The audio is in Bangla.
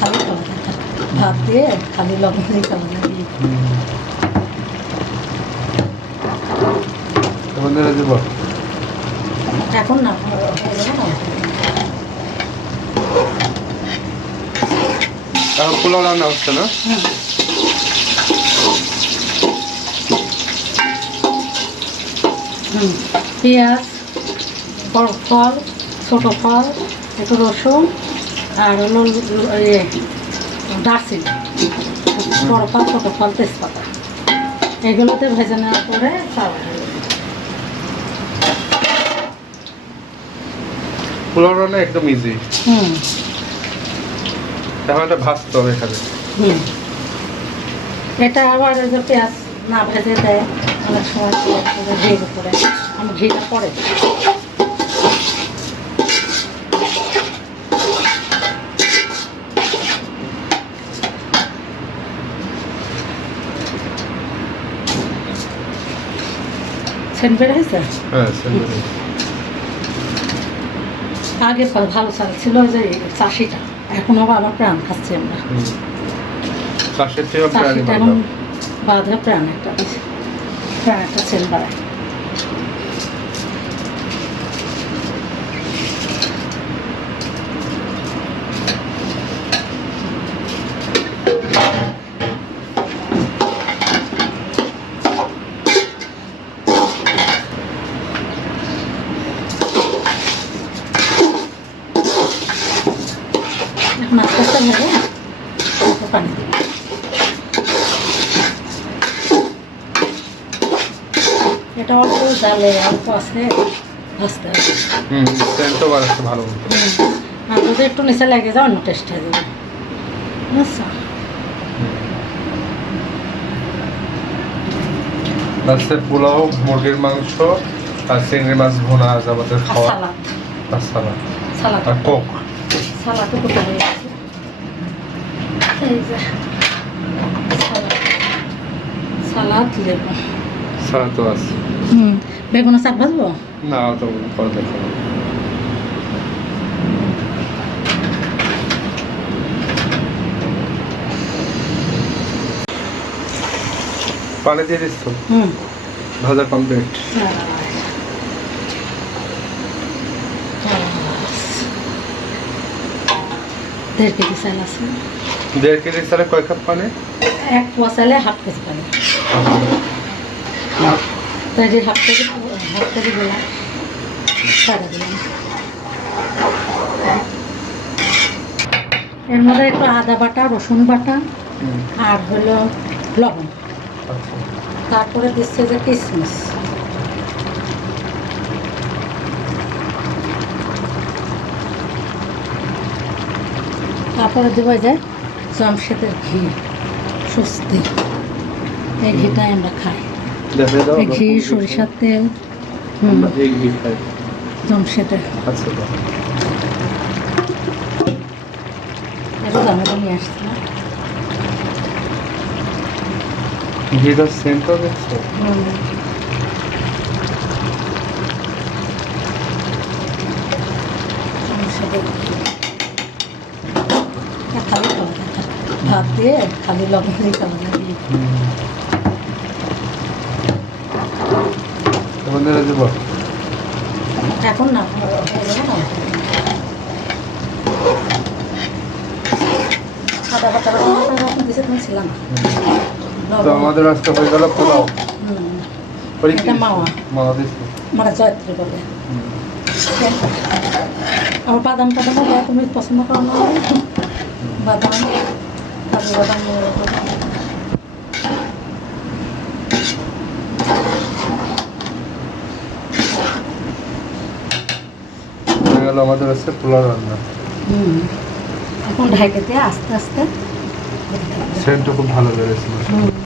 খালি খাওয়া যায় ভাত দিয়ে খালি লবণ দিয়ে খাওয়া যায় এখন না পোলাও রান্না হচ্ছে না? পেঁয়াজ, বড় ফল, ছোটো ফল, একটু রসুন আর হলো দারচিনি, বড় ফল, ছোটো ফল, তেজপাতা এগুলোতে ভেজে নেওয়ার পরে চাওয়া পোলাও রান্না একদম ইজি। এখন এটা ভাজতে হবে এখানে। এটা আবার যে পেঁয়াজ না ভেজে দেয় অনেক সময় ঘির উপরে, আমি ঘিটা পরে সেন্ট বের হয়েছে। আগে ভালো চাল ছিল যে চাষিটা, এখন আবার প্রাণ খাচ্ছি আমরা। চাষিটা এখন বাঁধা প্রাণ একটা সেল বাড়ায়। এখন আস্তে আস্তে ভেবে পানি দিই। এটা অল্প জালে অল্প আছে ভাজতে হবে। ভালো আর যদি একটু নিচে লেগে যায় অন্য টেস্ট হয়ে যাবে। আচ্ছা, পোলাও, মুরগির মাংস আর চিংড়ি মাছ ভুনা আজ আমাদের খাওয়া। সালাদ আর কোক। সালাদও কোথা হয়ে গেছে। এই যে সালাদ, লেবু, সালাদ তো আছে। বেগুনের শাক ভাজবো না, তো পরে দেখো। পানি দিয়ে দিচ্ছ? ভাজা কমপ্লিট। 1.5 কেজি চাল আছে। 1.5 কেজি চালে কয় কাপ পানি? 1 পোয়া চালে 1/2 কেজি পানি। তাই যে 1/2 কেজি দিলাম, সারা দিলাম। এর মধ্যে একটু আদা বাটা, রসুন বাটা আর হলো লবণ, তারপরে দিচ্ছে যে কিশমিশ, তারপরে দেবো যে জমশেদের ঘি, স্বস্তি। এই ঘিটাই আমরা খাই। এই ঘি, সরিষার তেল, জমশেদের। এটা জামাটা নিয়ে আসছিলাম। ঘিটার সেন্টও দেখছো? খালি খাওয়া যায় ভাত দিয়ে খালি লবণ দিয়ে খাওয়া যায়। এখন না আদা বাটা দিছে, তুমি ছিল না। আমাদের আজকে হয়ে গেল পোলাও। এটা মারা জয়ত্রী বলে। আমার বাদাম টাদাম তুমি পছন্দ করো না? বাদাম, কাজু বাদাম, আমাদের হচ্ছে পোলাও রান্না। এখন ঢাকে দিয়ে আস্তে আস্তে সেন্টটা খুব ভালো বেড়েছিল।